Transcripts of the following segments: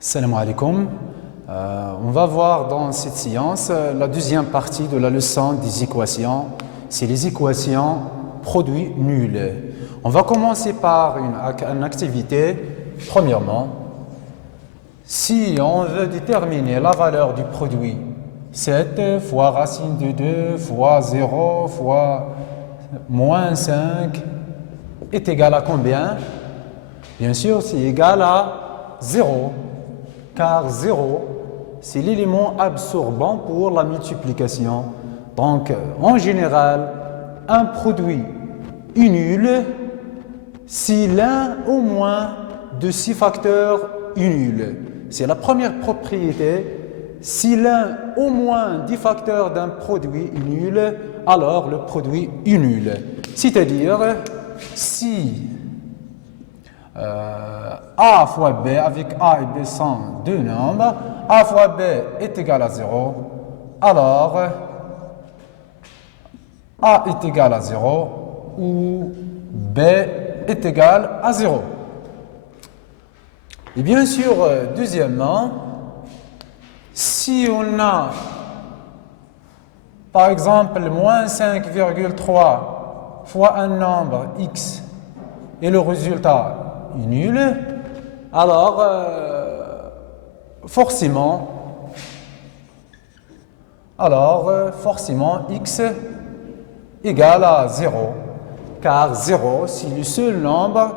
Salam alaikum. On va voir dans cette séance la deuxième partie de la leçon des équations. C'est les équations produits nuls. On va commencer par une activité. Premièrement, si on veut déterminer la valeur du produit 7 fois racine de 2 fois 0 fois moins 5 est égal à combien? Bien sûr, c'est égal à 0. Car 0, c'est l'élément absorbant pour la multiplication. Donc, en général, un produit est nul si l'un au moins de ces facteurs est nul. C'est la première propriété. Si l'un au moins des facteurs d'un produit est nul, alors le produit est nul. C'est-à-dire, si A fois B, avec A et B sont deux nombres, A fois B est égal à 0, alors A est égal à 0 ou B est égal à 0. Et bien sûr, deuxièmement, si on a, par exemple, moins 5,3 fois un nombre x et le résultat est nul, alors forcément x égale à 0, car 0 c'est le seul nombre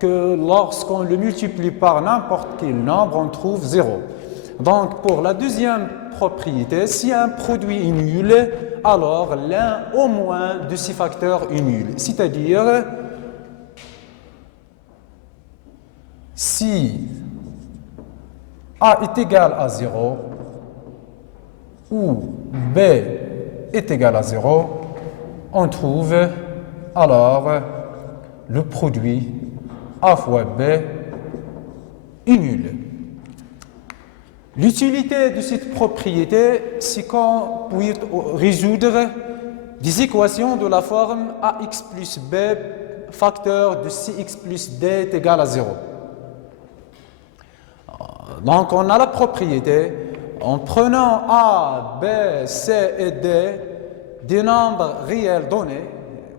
que lorsqu'on le multiplie par n'importe quel nombre, on trouve 0. Donc pour la deuxième propriété, si un produit est nul, alors l'un au moins de ces facteurs est nul. C'est-à-dire, si A est égal à 0 ou B est égal à 0, on trouve alors le produit A fois B est nul. L'utilité de cette propriété, c'est qu'on peut résoudre des équations de la forme AX plus B facteur de CX plus D est égal à 0. Donc, on a la propriété, en prenant A, B, C et D, des nombres réels donnés,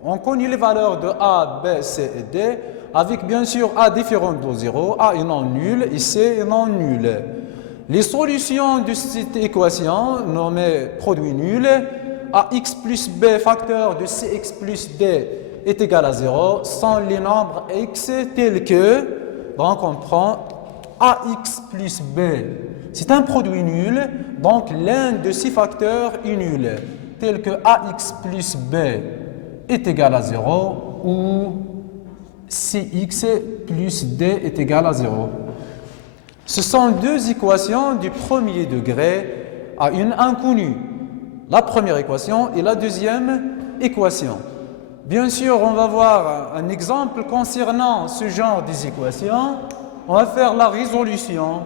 on connaît les valeurs de A, B, C et D, avec bien sûr A différent de 0, A est non nul et C est non nul. Les solutions de cette équation, nommée produit nul, AX plus B facteur de CX plus D est égal à 0, sont les nombres X tels que, donc on prend AX plus B, c'est un produit nul, donc l'un de ces facteurs est nul, tel que AX plus B est égal à 0 ou CX plus D est égal à 0. Ce sont deux équations du premier degré à une inconnue. La première équation et la deuxième équation. Bien sûr, on va voir un exemple concernant ce genre des équations. On va faire la résolution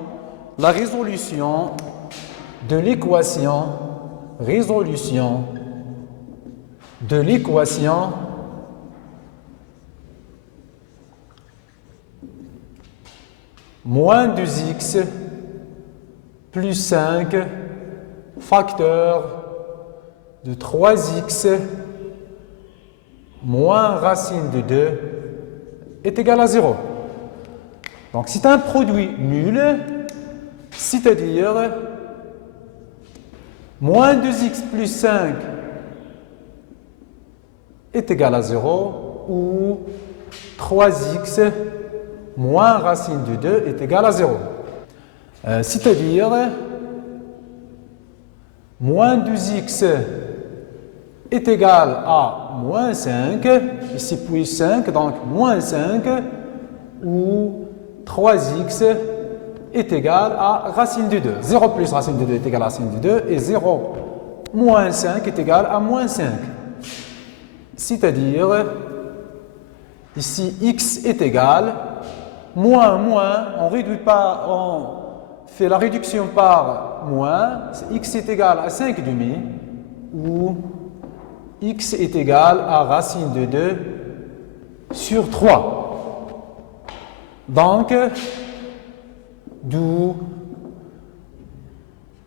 de l'équation moins 2x plus 5 facteur de 3x moins racine de 2 est égal à 0. Donc, c'est un produit nul, c'est-à-dire moins 2x plus 5 est égal à 0 ou 3x moins racine de 2 est égal à 0. C'est-à-dire moins 2x est égal à moins 5, ici puis 5, donc moins 5, ou 3x est égal à racine de 2. 0 plus racine de 2 est égal à racine de 2 et 0 moins 5 est égal à moins 5. C'est-à-dire, ici x est égal, moins, on fait la réduction par moins, x est égal à 5 demi, ou x est égal à racine de 2 sur 3. Donc, d'où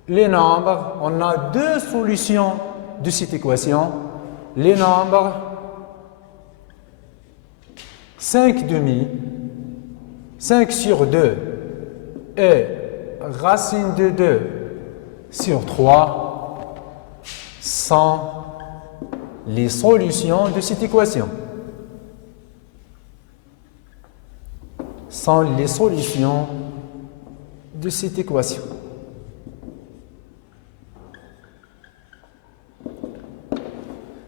les nombres, on a deux solutions de cette équation. Les nombres 5 demi, 5 sur 2 et racine de 2 sur 3 sont les solutions de cette équation. Sont les solutions de cette équation.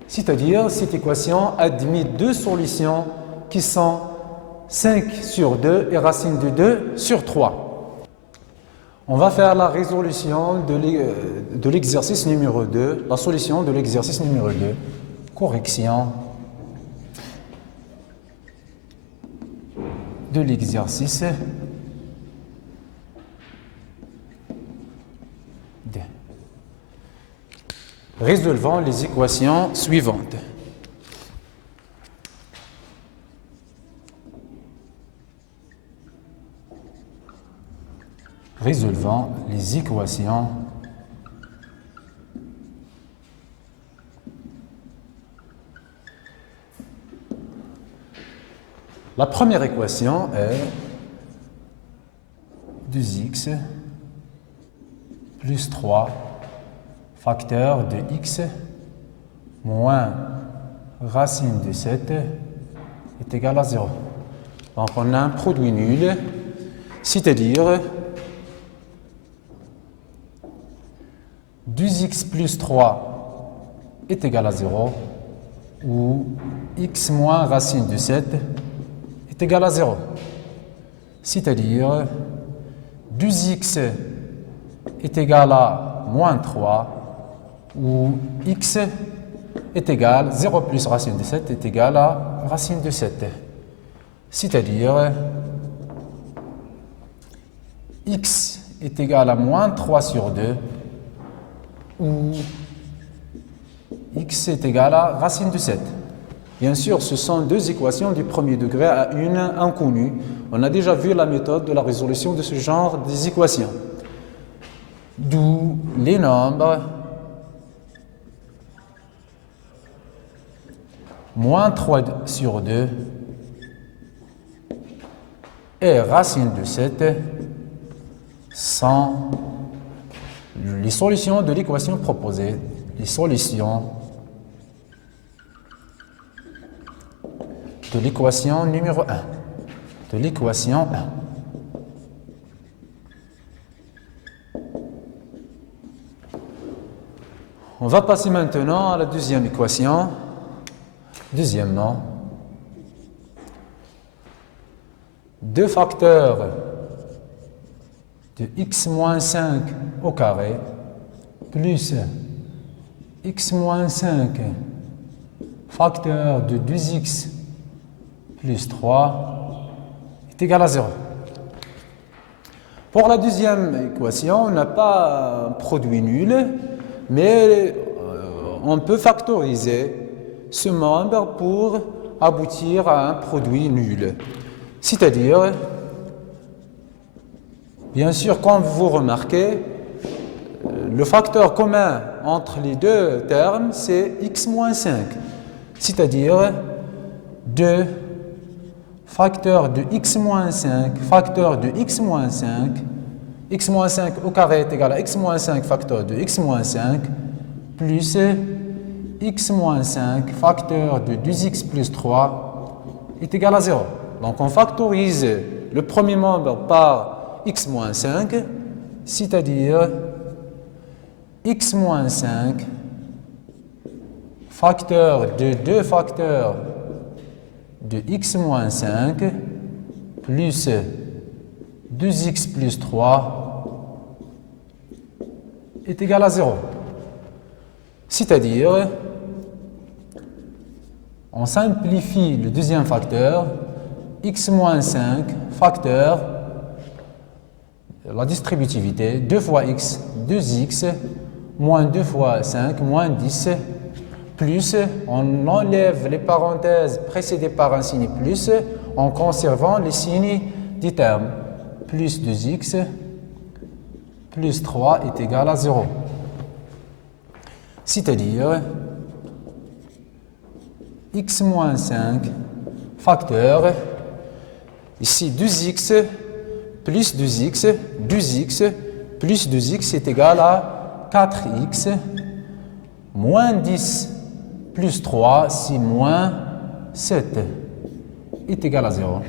C'est-à-dire, cette équation admet deux solutions qui sont 5 sur 2 et racine de 2 sur 3. On va faire la résolution de l'exercice numéro 2, la solution de l'exercice numéro 2. Correction de l'exercice 2. Résolvons les équations suivantes. Résolvons les équations La première équation est 2x plus 3 facteur de x moins racine de 7 est égal à 0. Donc on a un produit nul, c'est-à-dire 2x plus 3 est égal à 0 ou x moins racine de 7 est égal à 0. C'est-à-dire 2x est égal à moins 3 où x est égal, 0 plus racine de 7 est égal à racine de 7. C'est-à-dire x est égal à moins 3 sur 2 où x est égal à racine de 7. Bien sûr, ce sont deux équations du premier degré à une inconnue. On a déjà vu la méthode de la résolution de ce genre des équations. D'où les nombres moins 3 sur 2 et racine de 7 sont les solutions de l'équation proposée. Les solutions de l'équation numéro 1. De l'équation 1. On va passer maintenant à la deuxième équation. Deuxièmement, 2 facteurs de x moins 5 au carré plus x moins 5 facteur de 2x plus 3 est égal à 0. Pour la deuxième équation, on n'a pas un produit nul, mais on peut factoriser ce membre pour aboutir à un produit nul. C'est-à-dire, bien sûr, comme vous remarquez, le facteur commun entre les deux termes, c'est x moins 5. C'est-à-dire 2 facteur de x moins 5, facteur de x moins 5, x moins 5 au carré est égal à x moins 5 facteur de x moins 5, plus x moins 5 facteur de 2x plus 3 est égal à 0. Donc on factorise le premier membre par x moins 5, c'est-à-dire x moins 5 facteur de 2 facteurs de x moins 5 plus 2x plus 3 est égal à 0. C'est-à-dire, on simplifie le deuxième facteur, x moins 5 facteur, la distributivité, 2 fois x, 2x, moins 2 fois 5, moins 10, plus, on enlève les parenthèses précédées par un signe plus, en conservant les signes des termes. plus 2x plus 3 est égal à 0. C'est-à-dire x moins 5 facteur, ici 2x plus 2x, 2x plus 2x est égal à 4x moins 10 plus 3, c'est moins 7 est égal à 0.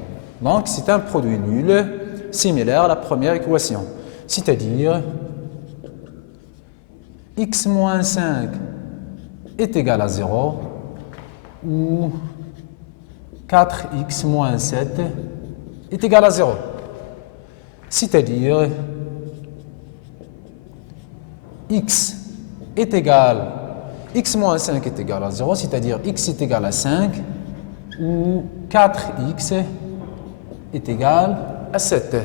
Donc c'est un produit nul similaire à la première équation. C'est-à-dire x moins 5 est égal à 0 ou 4x moins 7 est égal à 0. C'est-à-dire x est égal, x moins 5 est égal à 0, c'est-à-dire x est égal à 5 ou 4x est égal à 7.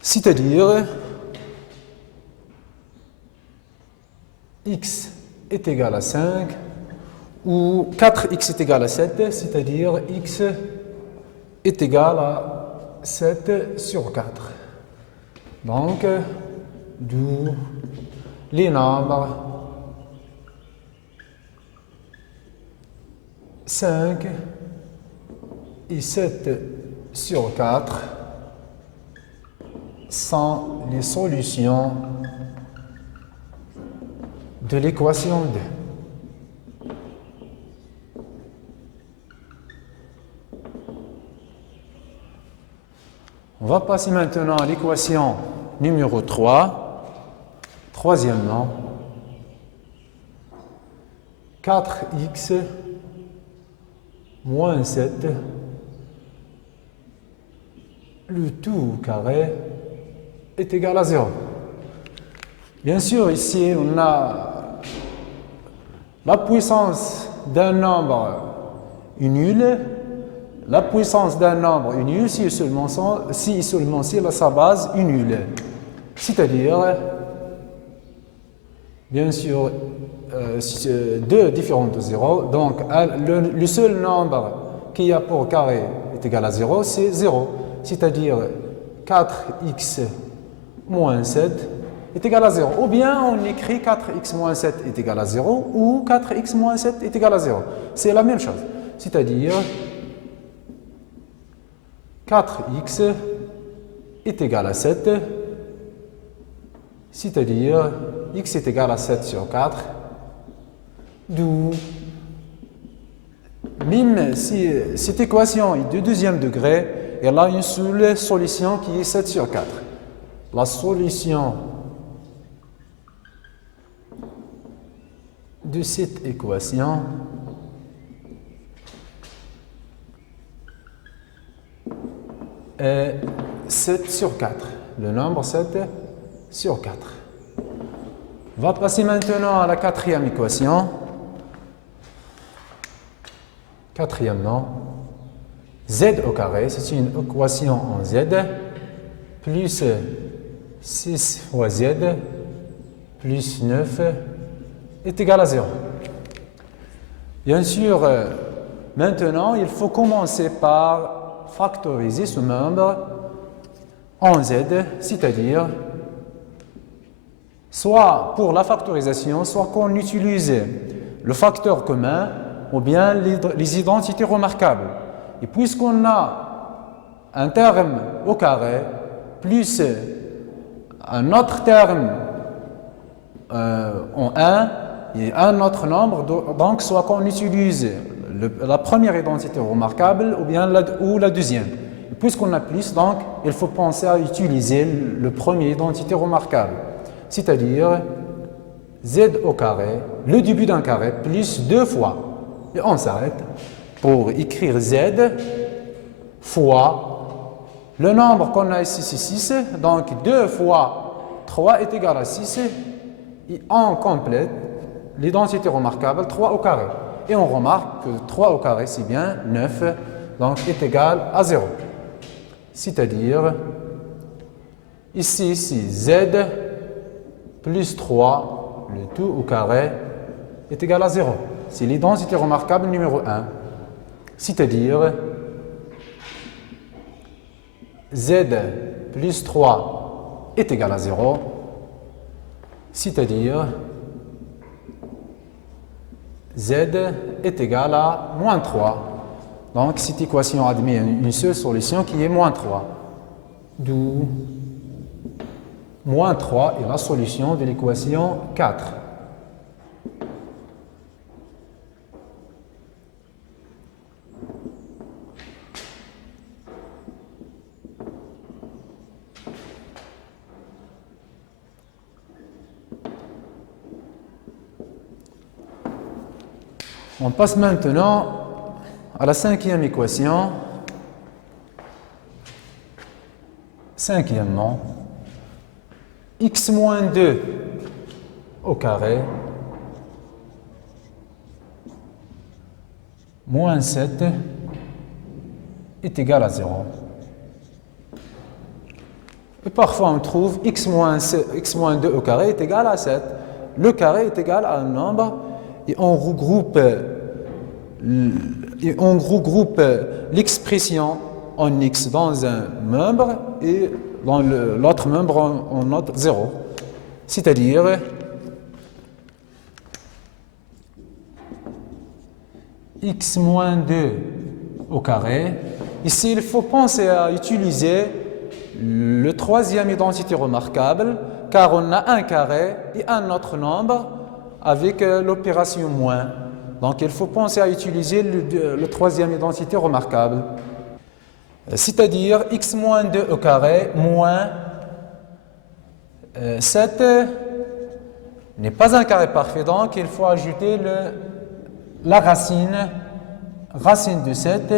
C'est-à-dire x est égal à 5 ou 4x est égal à 7, c'est-à-dire x est égal à 7 sur 4. Donc, d'où les nombres 5 et 7 sur 4 sont les solutions de l'équation 2. On va passer maintenant à l'équation numéro 3. Troisièmement, 4x moins 7, le tout carré est égal à 0. Bien sûr, ici, on a la puissance d'un nombre est nulle. La puissance d'un nombre est nulle si seulement sa base est nulle. C'est-à-dire, bien sûr, deux différents de 0. Donc, le seul nombre qu'il y a pour carré est égal à 0, c'est 0. C'est-à-dire 4x moins 7 est égal à 0. Ou bien on écrit 4x moins 7 est égal à 0 ou 4x moins 7 est égal à 0. C'est la même chose. C'est-à-dire 4x est égal à 7. C'est-à-dire x est égal à 7 sur 4. D'où, même si cette équation est de deuxième degré, elle a une seule solution qui est 7 sur 4. La solution de cette équation est 7 sur 4. Le nombre 7 sur 4. On va passer maintenant à la quatrième équation. Quatrièmement, z au carré, c'est une équation en z, plus 6 fois z, plus 9, est égal à 0. Bien sûr, maintenant, il faut commencer par factoriser ce nombre en z, c'est-à-dire soit pour la factorisation, soit qu'on utilise le facteur commun ou bien les identités remarquables. Et puisqu'on a un terme au carré plus un autre terme en 1 et un autre nombre, donc soit qu'on utilise la première identité remarquable ou bien la deuxième. Puisqu'on a plus, donc il faut penser à utiliser le premier identité remarquable, c'est-à-dire z au carré, le début d'un carré, plus 2 fois. Et on s'arrête pour écrire z fois le nombre qu'on a ici, c'est 6. Donc 2 fois 3 est égal à 6. Et on complète l'identité remarquable 3 au carré. Et on remarque que 3 au carré, c'est bien 9, donc est égal à 0. C'est-à-dire, ici, c'est z plus 3, le tout au carré, est égal à 0. C'est l'identité remarquable numéro 1. C'est-à-dire, z plus 3 est égal à 0, c'est-à-dire z est égal à moins 3. Donc, cette équation admet une seule solution qui est moins 3. D'où moins 3 est la solution de l'équation 4. On passe maintenant à la cinquième équation. Cinquièmement, x moins 2 au carré moins 7 est égal à 0. Et parfois on trouve x moins 2 au carré est égal à 7. Le carré est égal à un nombre et on regroupe l'expression en x dans un membre et dans l'autre membre on note 0. C'est-à-dire x moins 2 au carré. Ici, il faut penser à utiliser le troisième identité remarquable car on a un carré et un autre nombre avec l'opération moins. Donc, il faut penser à utiliser le troisième identité remarquable. C'est-à-dire x moins 2 au carré moins 7 n'est pas un carré parfait. Donc, il faut ajouter la racine. Racine de 7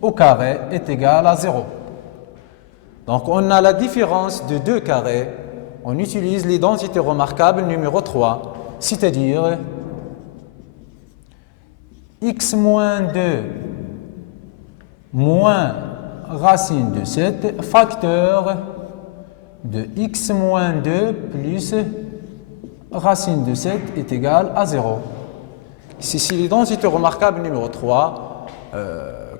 au carré est égale à 0. Donc, on a la différence de deux carrés. On utilise l'identité remarquable numéro 3, c'est-à-dire x moins 2 moins racine de 7 facteur de x moins 2 plus racine de 7 est égal à 0. Ici, c'est l'identité remarquable numéro 3.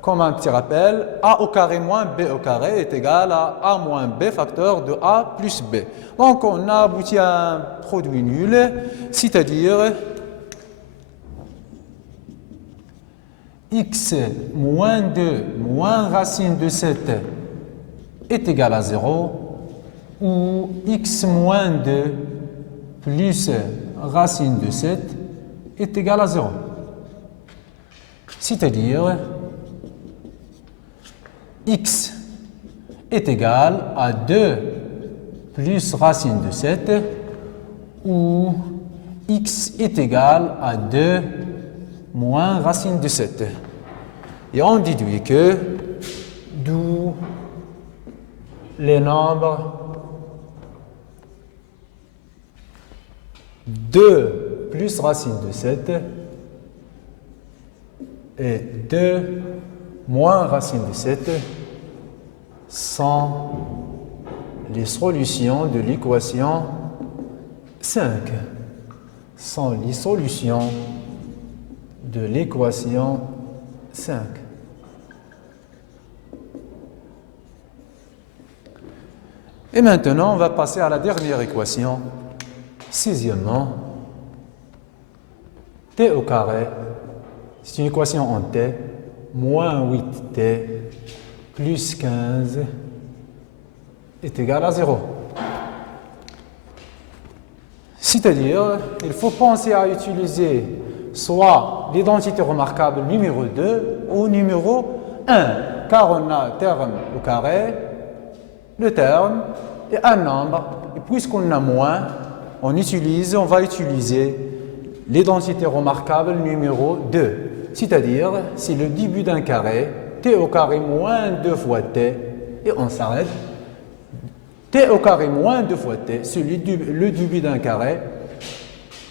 Comme un petit rappel, a au carré moins b au carré est égal à a moins b facteur de a plus b. Donc, on a abouti à un produit nul, c'est-à-dire x moins 2 moins racine de 7 est égal à 0 ou x moins 2 plus racine de 7 est égal à 0. C'est-à-dire x est égal à 2 plus racine de 7 ou x est égal à 2 moins racine de 7. Et on déduit que d'où les nombres 2 plus racine de 7 et 2 moins racine de 7 sont les solutions de l'équation 5. Sont les solutions de l'équation 5. Et maintenant, on va passer à la dernière équation. Sixièmement, t au carré, c'est une équation en t, moins 8t plus 15 est égal à 0. C'est-à-dire, il faut penser à utiliser soit l'identité remarquable numéro 2 ou numéro 1, car on a terme au carré, le terme et un nombre. Et puisqu'on a moins, on va utiliser l'identité remarquable numéro 2. C'est-à-dire, c'est le début d'un carré, t au carré moins 2 fois t, et on s'arrête. T au carré moins 2 fois t, c'est le début d'un carré.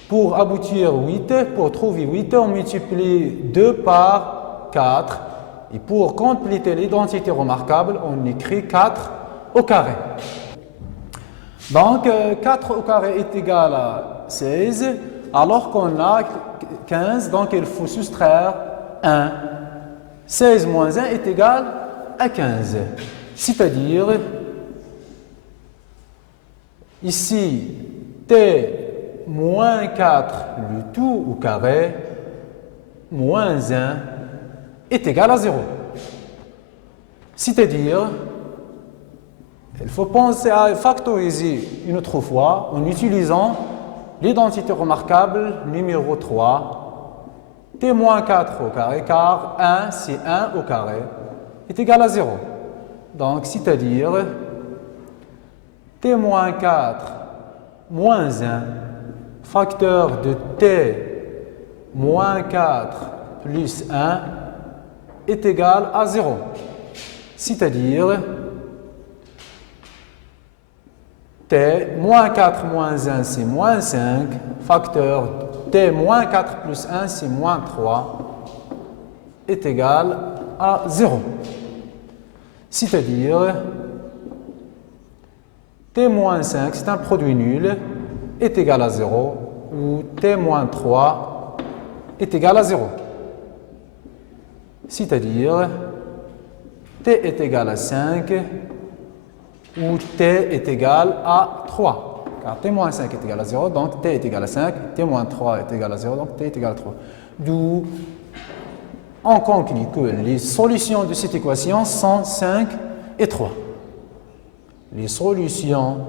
Pour aboutir 8, pour trouver 8, on multiplie 2 par 4. Et pour compléter l'identité remarquable, on écrit 4 au carré. Donc, 4 au carré est égal à 16, alors qu'on a 15, donc il faut soustraire 1. 16 moins 1 est égal à 15. C'est-à-dire, Ici, t moins 4, le tout au carré, moins 1 est égal à 0. C'est-à-dire, il faut penser à factoriser une autre fois en utilisant l'identité remarquable numéro 3, t moins 4 au carré, car 1, c'est 1 au carré, est égal à 0. Donc, c'est-à-dire, t moins 4 moins 1, facteur de t moins 4 plus 1 est égal à 0. C'est-à-dire, t moins 4 moins 1, c'est moins 5, facteur t moins 4 plus 1, c'est moins 3, est égal à 0. C'est-à-dire, t moins 5, c'est un produit nul, est égal à 0, ou t moins 3 est égal à 0. C'est-à-dire, t est égal à 5, ou t est égal à 3. Car t moins 5 est égal à 0, donc t est égal à 5, t moins 3 est égal à 0, donc t est égal à 3. D'où on conclut que les solutions de cette équation sont 5 et 3. Les solutions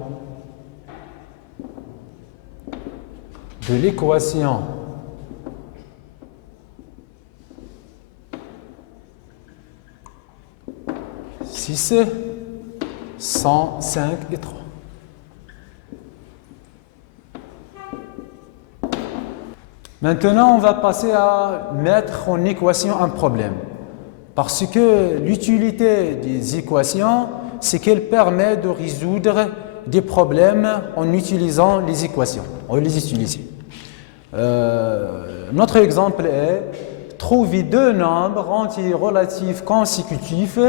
de l'équation sont 5 et 3. Maintenant, on va passer à mettre en équation un problème. Parce que l'utilité des équations, c'est qu'elle permet de résoudre des problèmes en utilisant les équations. On va les utiliser. Notre exemple est trouver deux nombres entiers relatifs consécutifs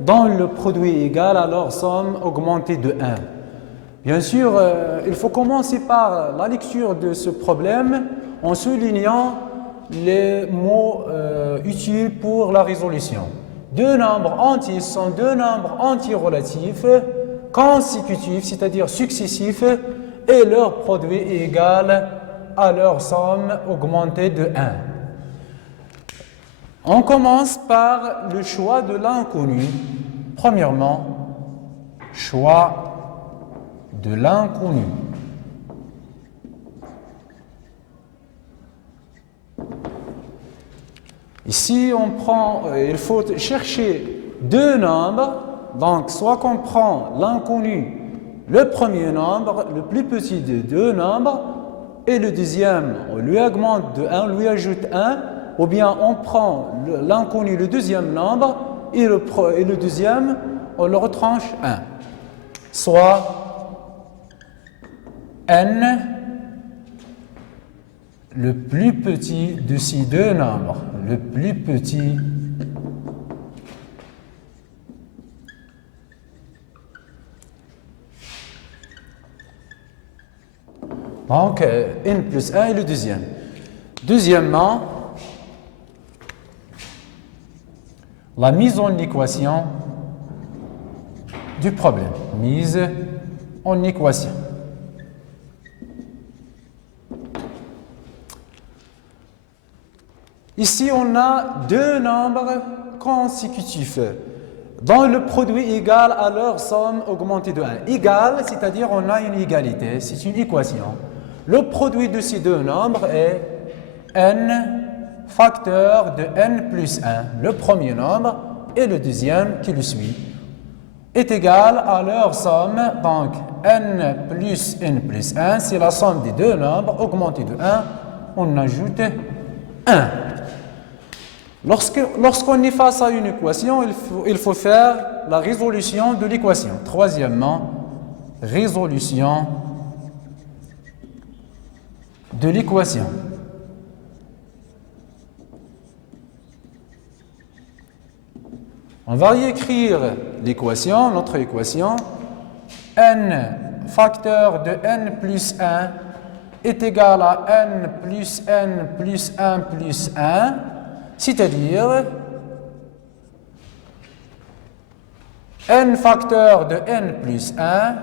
dont le produit est égal à leur somme augmentée de 1. Bien sûr, il faut commencer par la lecture de ce problème en soulignant les mots utiles pour la résolution. Deux nombres entiers sont deux nombres entiers relatifs consécutifs, c'est-à-dire successifs, et leur produit est égal à leur somme augmentée de 1. On commence par le choix de l'inconnu. Premièrement, choix de l'inconnu. Ici, il faut chercher deux nombres. Donc, soit qu'on prend l'inconnu, le premier nombre, le plus petit des deux nombres, et le deuxième, on lui augmente de 1, on lui ajoute 1, ou bien on prend l'inconnu, le deuxième nombre, et le deuxième, on le retranche 1. Soit n, le plus petit de ces deux nombres, le plus petit donc n plus 1 est le deuxième. Deuxièmement, la mise en équation du problème. Mise en équation. Ici, on a deux nombres consécutifs dont le produit est égal à leur somme augmentée de 1. Égal, c'est-à-dire on a une égalité, c'est une équation. Le produit de ces deux nombres est n facteur de n plus 1. Le premier nombre et le deuxième qui le suit est égal à leur somme. Donc n plus 1, c'est la somme des deux nombres augmentés de 1. On ajoute 1. Lorsqu'on est face à une équation, il faut faire la résolution de l'équation. Troisièmement, résolution de l'équation. On va réécrire l'équation, notre équation. N facteur de n plus 1 est égal à n plus 1 plus 1 plus 1. C'est-à-dire n facteur de n plus 1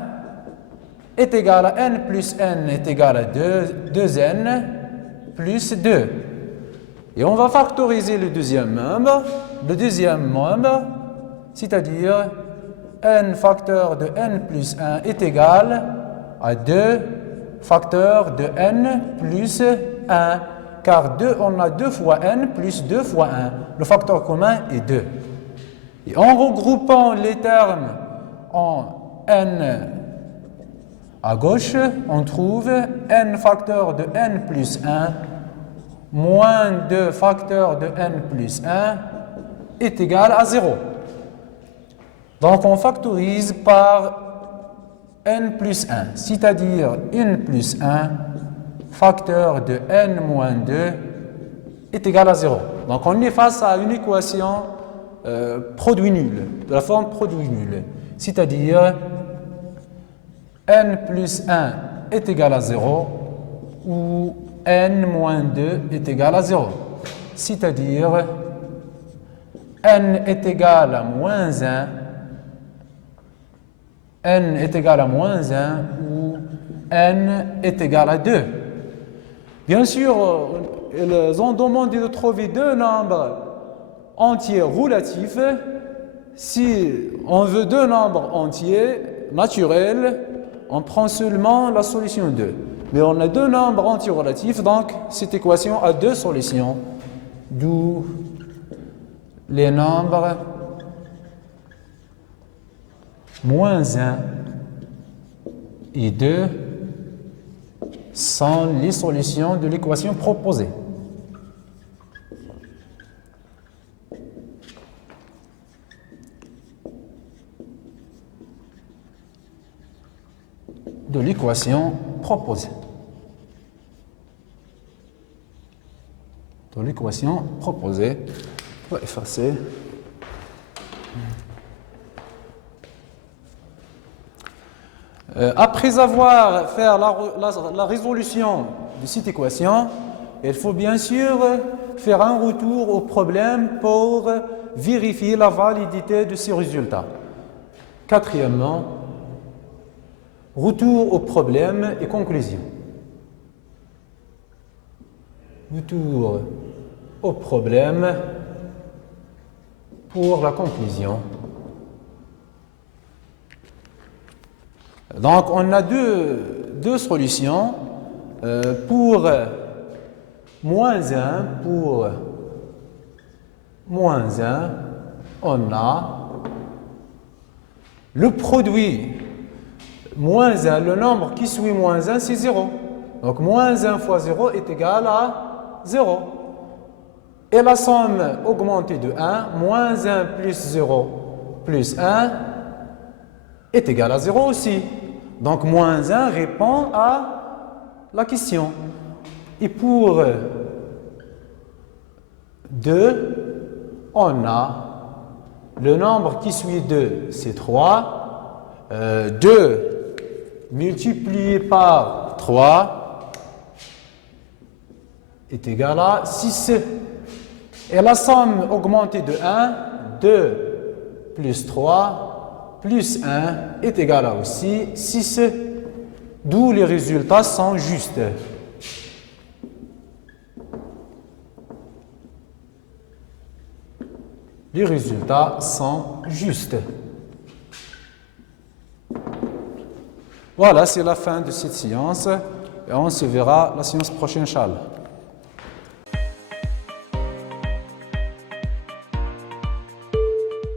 est égal à n plus n est égal à 2n plus 2. Et on va factoriser le deuxième membre. Le deuxième membre, c'est-à-dire n facteur de n plus 1 est égal à 2 facteur de n plus 1. Car on a 2 fois n plus 2 fois 1. Le facteur commun est 2. Et en regroupant les termes en n à gauche, on trouve n facteur de n plus 1 moins 2 facteur de n plus 1 est égal à 0. Donc on factorise par n plus 1, c'est-à-dire n plus 1 facteur de n moins 2 est égal à 0. Donc on est face à une équation produit nul, de la forme produit nul, c'est-à-dire n plus 1 est égal à 0 ou n moins 2 est égal à 0, c'est-à-dire n est égal à moins 1, n est égal à moins 1 ou n est égal à 2. Bien sûr, ils ont demandé de trouver deux nombres entiers relatifs. Si on veut deux nombres entiers naturels, on prend seulement la solution 2. Mais on a deux nombres entiers relatifs, donc cette équation a deux solutions, d'où les nombres moins 1 et 2 sont les solutions de l'équation proposée. De l'équation proposée. De l'équation proposée. On va effacer. Après avoir fait la résolution de cette équation, il faut bien sûr faire un retour au problème pour vérifier la validité de ces résultats. Quatrièmement, retour au problème et conclusion. Retour au problème pour la conclusion. Donc, on a deux solutions. Pour moins 1, on a le produit moins 1, le nombre qui suit moins 1, c'est 0. Donc, moins 1 fois 0 est égal à 0. Et la somme augmentée de 1, moins 1 plus 0 plus 1, est égal à 0 aussi. Donc, moins 1 répond à la question. Et pour 2, on a le nombre qui suit 2, c'est 3. 2 multiplié par 3 est égal à 6. Et la somme augmentée de 1, 2 plus 3 plus 1 est égal à aussi 6. D'où les résultats sont justes. Les résultats sont justes. Voilà, c'est la fin de cette séance. Et on se verra la séance prochaine, Inch'Allah.